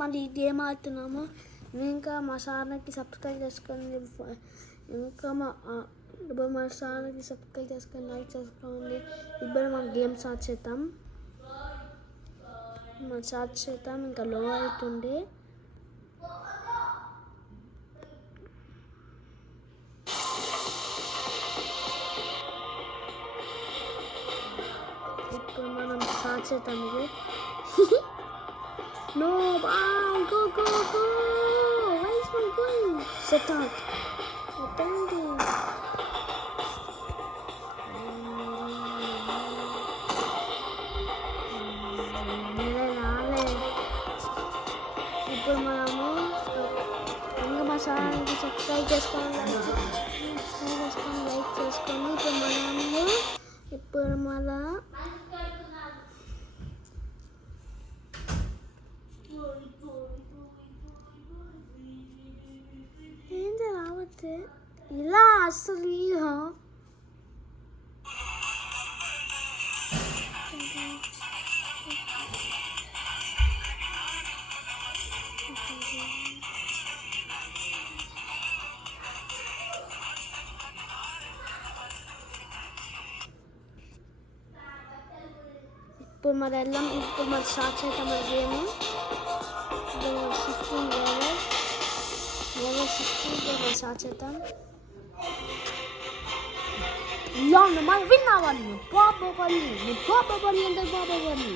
మళ్ళీ గేమ్ ఆడుతున్నాము. ఇంకా మా సార్కి సబ్స్క్రైబ్ చేసుకొని ఇంకా మా సార్కి సబ్స్క్రైబ్ చేసుకొని లైక్ చేసుకోండి. ఇప్పుడు మనం గేమ్ స్టార్ట్ చేద్దాం. ఇంకా లో అవుతుండే ఇప్పుడు మనం స్టార్ట్ చేద్దాం. ఇది No, bye, go. Where is my going? Set up. Attending. ఇప్పుడు మనము ఇంకా మా ఛానల్కి సబ్స్క్రైబ్ చేసుకోండి, లైక్ చేసుకోండి. ఇప్పుడు మళ్ళా ఏంటి రావట్లే ఇలా అసలు ఇప్పుడు మరి వెళ్ళాం. ఇప్పుడు మరి స్టార్ట్ చేద్దాం మరి గేమ్. 15 level 16 స్టార్ట్ చేద్దాం. మనం విన్ అవ్వాలి. బాబాబలి అంటే బాబాబలి.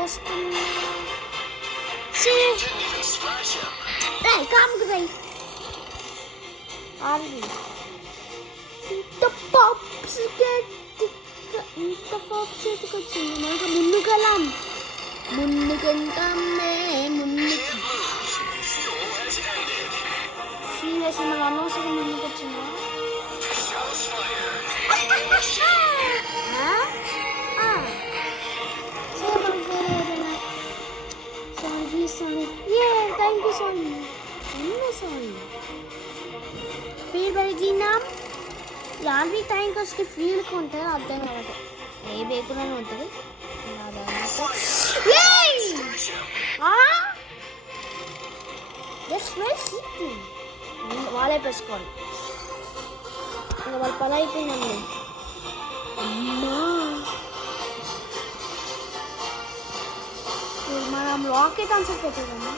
వస్తుంది కాముకురాయి ఇంత పాప్స్ చేతికొచ్చింది. మనకు ముందుకెళ్తామే సీరియస్ మన అనవసరం ముందుకు వచ్చిందా? థ్యాంక్ యూ సారీ ఫీల్ పెరిగినాం. యాభై టైంకి వస్తే ఫీల్కి ఉంటుంది అర్థం కాదు. ఏ బేకులోనే ఉంటుంది. వాళ్ళే పెసుకోవాలి. ఇంకా వాళ్ళ పని అయిపోయిందండి. అమ్మా మనం రాకెట్ ఆన్సర్ పెట్టేదమ్మా.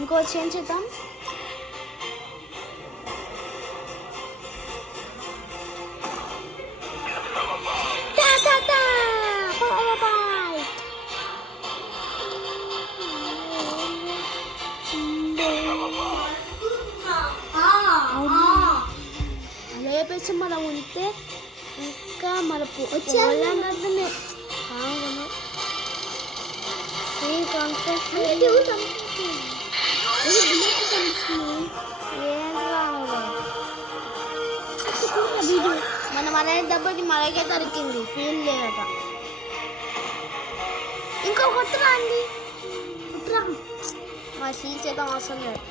ఇంకో చేంజ్ చేద్దాం. లేపేసి మనం ఉంటే ఇంకా మన వచ్చేదనే మనం అనే దెబ్బకి మనకే దొరికింది. ఫీల్ లేదట. ఇంకా కొట్టరా అండి, మా సీల్ చేద్దాం అవసరం లేదు.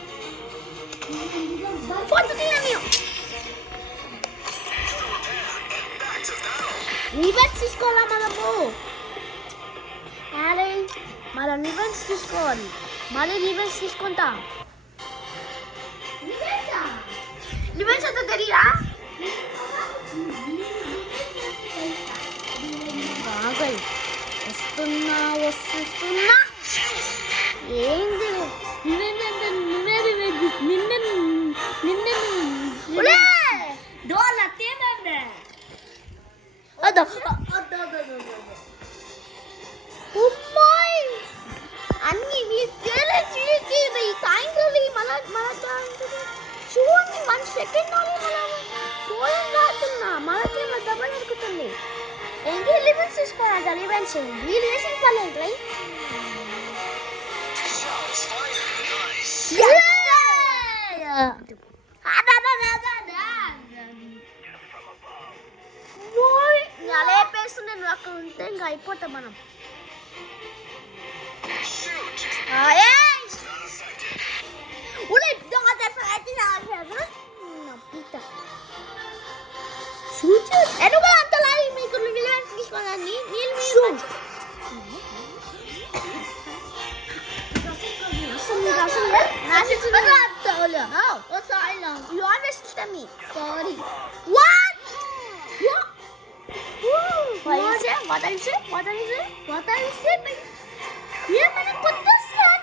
రివెన్స్ తీసుకోవాలా మనము? అరే మళ్ళీ రివెన్స్ తీసుకోవాలి. మళ్ళీ రివెన్స్ తీసుకుంటా. రివెన్స్ అంతా తెలియదా? బాగా వస్తున్నా ఏంది అన్ని చూడండి 1 సెకండ్ పోతున్నా మనకి దెబ్బ దొరుకుతుంది. ఏంటి లివెన్స్ తీసుకోవాలి. లివెన్స్ వీళ్ళు వేసిన పర్లేదు రై. లేపేస్తుంది. నువ్వు అక్కడ ఉంటే ఇంకా అయిపోతాం మనం. చూచి ఎనుక అంత లాగి మీకు విలువైన తీసుకోవాలని నీళ్ళు You always tell me. Sorry. What? What are you saying? What are you saying? What are you saying? What are you saying? ये मैंने खुद तो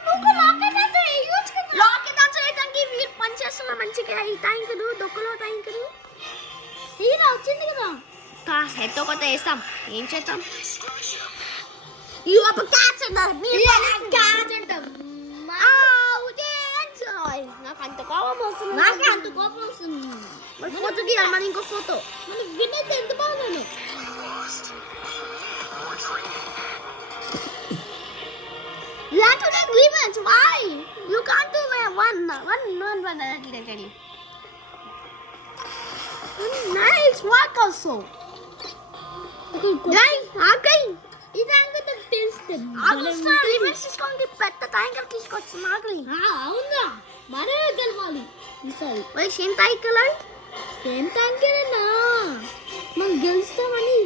నువ్వు లాకెట్ అంటే యూజ్ కదా లాకెట్ ఆన్సరేటానికి వీల్ పంచేస్తున్నా మంచిగా ఈ టైంకలు దొక్కలో టైంకలు ఈయన వచ్చింది కదా హెడ్ కొత్త వేస్తాం ఏం చేద్దాం యూ అప్ క్యాచ్ అంటారు మీరు క్యాచ్ అంటాం నాకు అంత కోపం వస్తుంది మరి ఫోటో తీయాలి మన ఇంకో ఫోటో మన వినేది ఎంత బాగున్నాను You have to take revenge. Why? You can't do one. Nice work also. Guys, okay. This angle the taste. Agusta revenge తీసుకోండి పెద్ద టైంకర్ తీసుకోవచ్చు నాగలి అవునా మరే గెలవాలి ఈసారి మరి సేమ్ టైంకర్ నా మనం గెలుస్తామని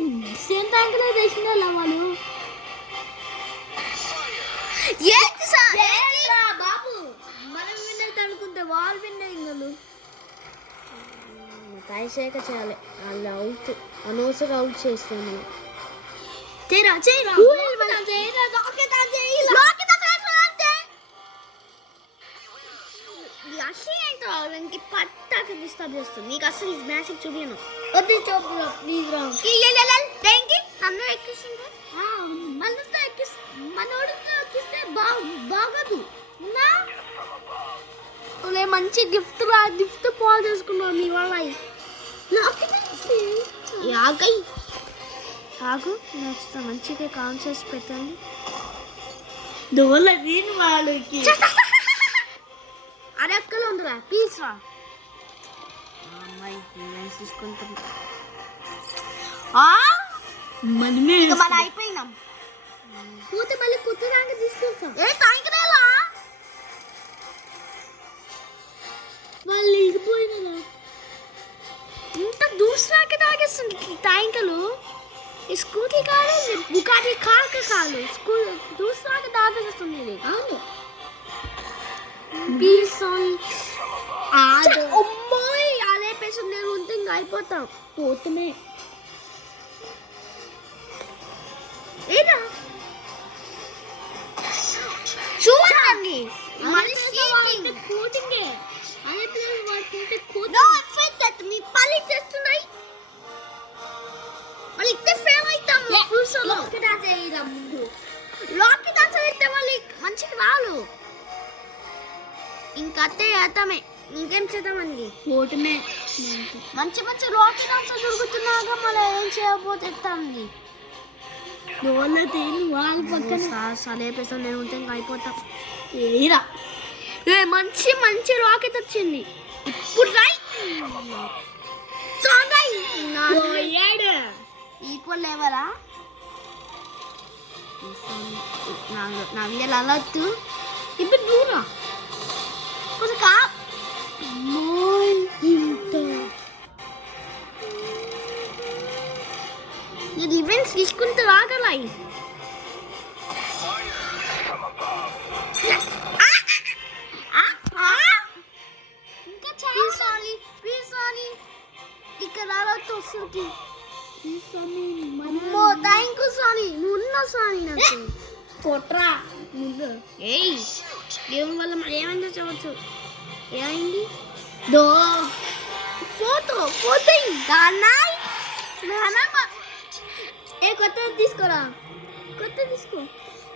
సేమ్ టైంకర్ దేశంలో వాళ్ళు ఏంటి సార్ బాబు మనం విన్ అయితే అనుకుంటే వాళ్ళు విన్ అయిందలు కాయసేక చేయాలి వాళ్ళు అవుట్ అనవసరంగా అవుట్ చేస్తే మనం చేయరా అసలు పట్టాక డిస్టర్బ్ చేస్తుంది నీకు అసలు మ్యాజిక్ చూపిను వద్దు చూపు ప్లీజ్ రా నన్ను ఎక్కిస్తుంది మనతో మనోడితో ఎక్కిస్తే బాగదు మంచి గిఫ్ట్ పాల్ చేసుకున్నావు నీ వాళ్ళ ఆగు నెక్స్ట్ మంచిగా కాన్షియస్ పెట్టండి దోల దీని వాళ్ళకి అరే అక్కలు ఉందిరా ప్లీజ్ రా అమ్మాయి తీసుకుంటాం మనమే మన అయిపోయినాం పోతే మళ్ళీ కొత్త దానికి తీసుకొస్తాం తాగిరేలా వాళ్ళు ఇడిపోయినా ఇంత దూసరాకి తాగేస్తుంది ట్యాంకులు ఈ స్కూటీ కాదు బుకాటి కార్ కాదు దూసరాకి తాగేస్తుంది ఇది అవును అమ్మాయి అదే పేసం నేను ఉంటే ఇంకా అయిపోతాం పోతుమే ఏదా చూడండి మళ్ళీ కోటింగే అదే ప్లేస్ వాడుకుంటే కోటింగ్ నో ఎఫెక్ట్ దట్ మీ పల్లి చేస్తున్నాయి మళ్ళీ ఇక్కడ ఫేమ్ అవుతాం ఫుల్ సో లాకెట్ ఆచేయడం ముందు లాకెట్ ఆచేస్తే మళ్ళీ మంచిగా రాలు ఇంకా అట్టే చేద్దామే ఇంకేం చేద్దామండి కోటమే మంచి లాకెట్ ఆన్సర్ దొరుకుతున్నాగా మళ్ళీ ఏం చేయకపోతే ఎత్తామండి సలేపేస్తాం నేను ఉంటే ఇంకా అయిపోతాం ఏరా మంచి రాకెట్ వచ్చింది ఇప్పుడు ఈక్వల్ లేవరా నా వీళ్ళు అలొద్దు ఇప్పుడు నువ్వురా కొంచెం ఇది ఈవెంట్స్ తీసుకుంటూ రాగలయి ఇంకా చాలా ఇక్కడ రాలతో వస్తుంది థ్యాంక్ యూ సారీ నువ్వు ఉన్నా సారీ నాకు కొట్రా ఏయ్ దేవుని వల్ల మరి ఏమైందో చెప్పచ్చు ఏమైంది దో ఫోటో కొత్తది తీసుకోరా తీసుకో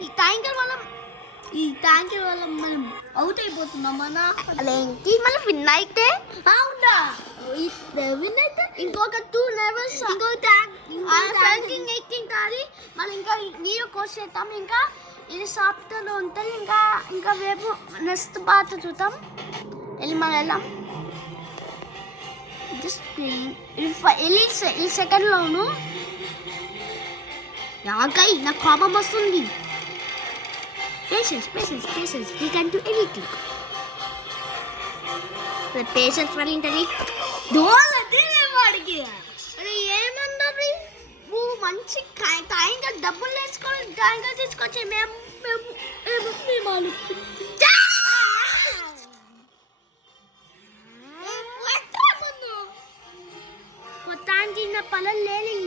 ఈ ట్యాంకర్ వల్ల మనం అవుట్ అయిపోతున్నాం మన ఏంటి మళ్ళీ విన్ అయితే అవునా విన్ అయితే ఇంకొక 2 లెవెల్స్ ఇంకో ట్యాంకింగ్ కాదు మళ్ళీ ఇంకా నీరు కోర్స్ చేద్దాం ఇంకా ఇది సాఫ్ట్వేర్లో ఉంటుంది ఇంకా రేపు నెక్స్ట్ బాత్ చూద్దాం వెళ్ళి మనం వెళ్ళాం జస్ట్ వెళ్ళి సెకండ్లోను యాకై నాకు కోపం వస్తుంది patience we can do anything patience వల్ల ఇంటది వాడికి అరే ట్యాంకర్ తీసుకొచ్చి మేము కొత్త చిన్న పనులు లేని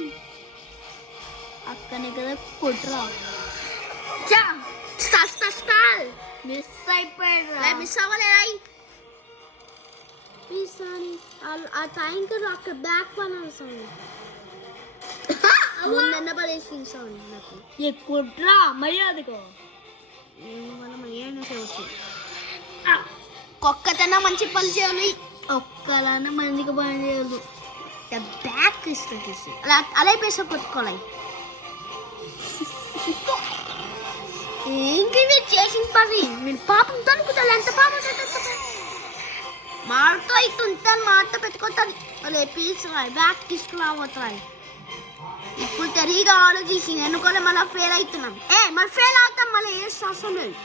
అక్కనే కదా కొట్రా మిస్ అయిపోయాడు మిస్ అవ్వలేదా ఆ ట్యాంకర్ అక్కడ బ్యాక్ పని సౌండ్ ముందన్న పడేసి సౌండ్ నాకు కొట్రా మర్యాదకో మనం ఏమైనా చేయవచ్చు ఒక్కతన మంచి పని చేయాలి ఒక్కలానే మందికి పని చేయదు బ్యాక్ ఇస్తుంది అలా పేస కొట్టుకోవాలి ఏంటి మీరు చేసిన పని మీరు పాపం తనుకుతారు ఎంత పాపం మాతో ఇటు ఉంటాను మాతో పెట్టుకుంటాను అలా పీసురాయి బ్యాక్ తీసుకురాబోతాయి ఇప్పుడు తెలియగా ఆలోచించి ఎన్నుకోలే మళ్ళీ ఫెయిల్ అవుతున్నాం మరి ఫెయిల్ అవుతాం మళ్ళీ ఏ అవసరం లేదు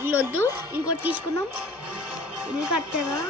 ఇల్లు వద్దు ఇంకోటి తీసుకున్నాం ఇల్లు కట్టేదా